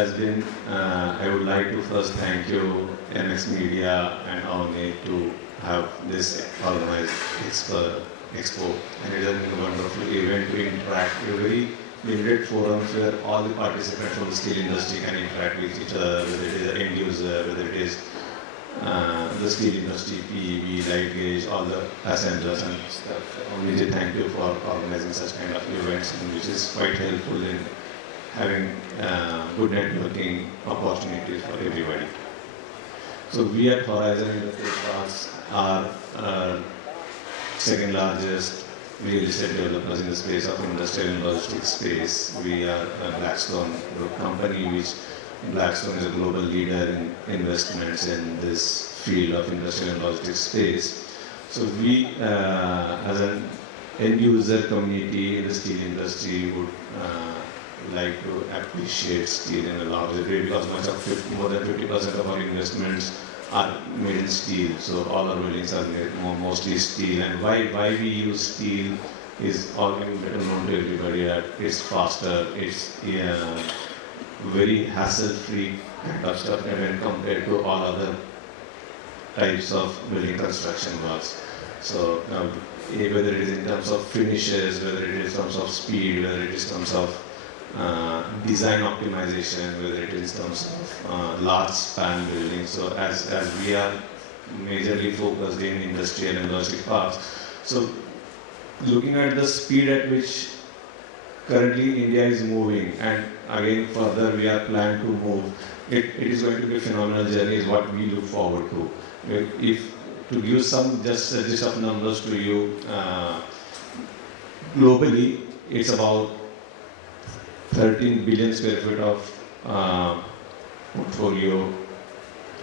has been, I would like to first thank you, NX Media and Avni, to have this organized Expo. And it has been a wonderful event to interact, a very limited forums where all the participants from the steel industry can interact with each other, whether it is the end user, whether it is the steel industry, PEB, light gauge, all the passengers and stuff. Only thank you for organizing such kind of events, which is quite helpful in having good networking opportunities for everybody. So we at Horizon Industrial Parks are second largest real estate developers in the space of industrial and logistics space. We are a Blackstone group company, which Blackstone is a global leader in investments in this field of industrial and logistics space. So we, as an end user community in the steel industry, would like to appreciate steel in a larger way, because more than 50% of our investments are made in steel. So all our buildings are made mostly steel. And why we use steel is already better known to everybody, that it's faster, it's very hassle-free kind of stuff when compared to all other types of building construction works. So whether it is in terms of finishes, whether it is in terms of speed, whether it is in terms of design optimization, whether it is in terms of large span buildings. So as we are majorly focused in industrial and logistic parks, so looking at the speed at which currently India is moving, and again further we are planned to move, it is going to be a phenomenal journey, is what we look forward to. If to give some just a list of numbers to you, globally it's about 13 billion square feet of portfolio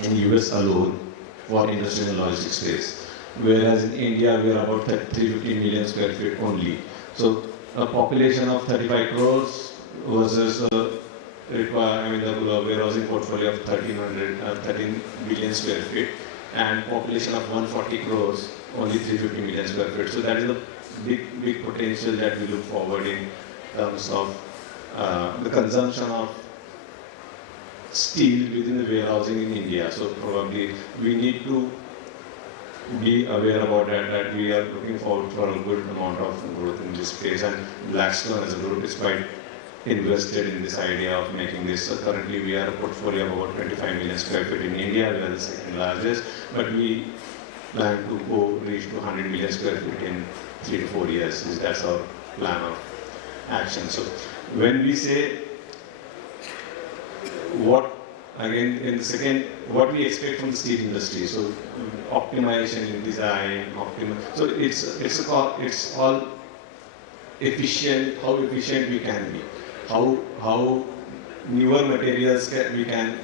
in US alone for industrial and logistics space, whereas in India we are about 350 million square feet only. So a population of 35 crores versus the warehousing portfolio of 13 billion square feet, and population of 140 crores, only 350 million square feet. So that is a big potential that we look forward in terms of the consumption of steel within the warehousing in India. So probably we need to be aware about that we are looking forward for a good amount of growth in this space, and Blackstone as a group is quite invested in this idea of making this. So currently we are a portfolio of about 25 million square feet in India, we are the second largest, but we plan to reach to 100 million square feet in 3 to 4 years. That's our plan of action. So when we say what, again in the second, what we expect from the steel industry, so optimization in design, so it's all efficient, how efficient we can be, how newer materials we can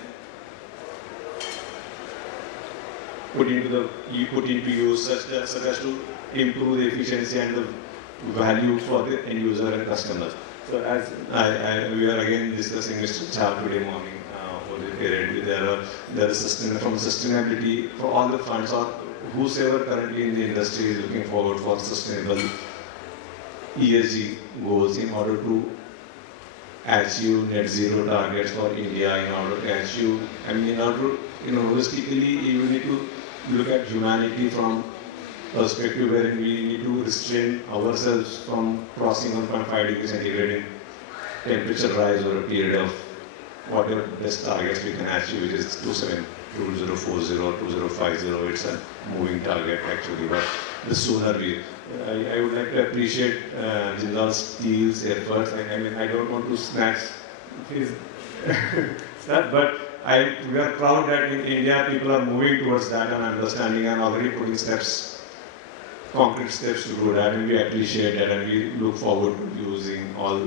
put into use such as to improve the efficiency and the value for the end user and customers. So as we are again discussing Mr. Char today morning, there is from sustainability for all the funds, or whosoever currently in the industry is looking forward for sustainable ESG goals in order to achieve net zero targets for India, in order to achieve, in order to, holistically you need to look at humanity from perspective wherein we need to restrain ourselves from crossing 1.5 degrees centigrade in temperature rise over a period of whatever best targets we can achieve, which is 2040, 2050. It's a moving target actually, but the sooner I would like to appreciate Jindal Steel's efforts. I don't want to snatch his stuff, but we are proud that in India people are moving towards that and understanding and already putting concrete steps to do that, and we appreciate that, and we look forward to using all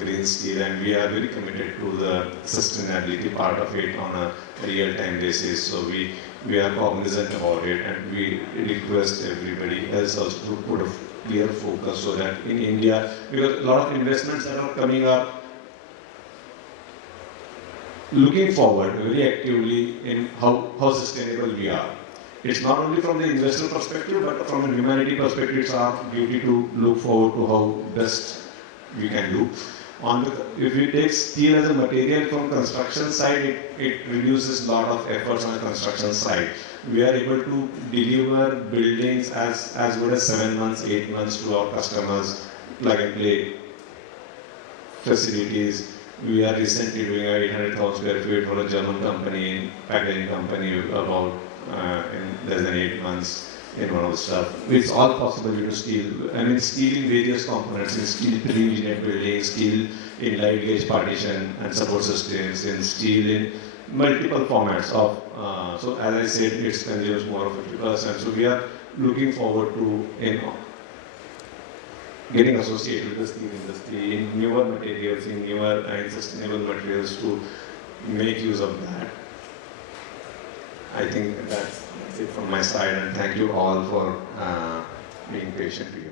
green steel, and we are very committed to the sustainability part of it on a real-time basis. So we are cognizant about it, and we request everybody else also to put a clear focus so that in India, because a lot of investments that are coming up, looking forward very actively in how sustainable we are. It's not only from the investor perspective, but from a humanity perspective, it's our duty to look forward to how best we can do. If you take steel as a material from construction side, it reduces a lot of efforts on the construction side. We are able to deliver buildings as good as 7 months, 8 months to our customers, plug and play facilities. We are recently doing a 800,000 square feet for a German company, packaging company, about in less than 8 months in one of the stuff. It's all possible due to steel. I mean, steel in various components, in steel pre-engineered buildings, steel in light gauge partition and support systems, in steel in multiple formats of, so as I said, it consumes more of 50%. So we are looking forward to, getting associated with the steel industry in newer materials, in newer and sustainable materials to make use of that. I think that's it from my side, and thank you all for being patient here.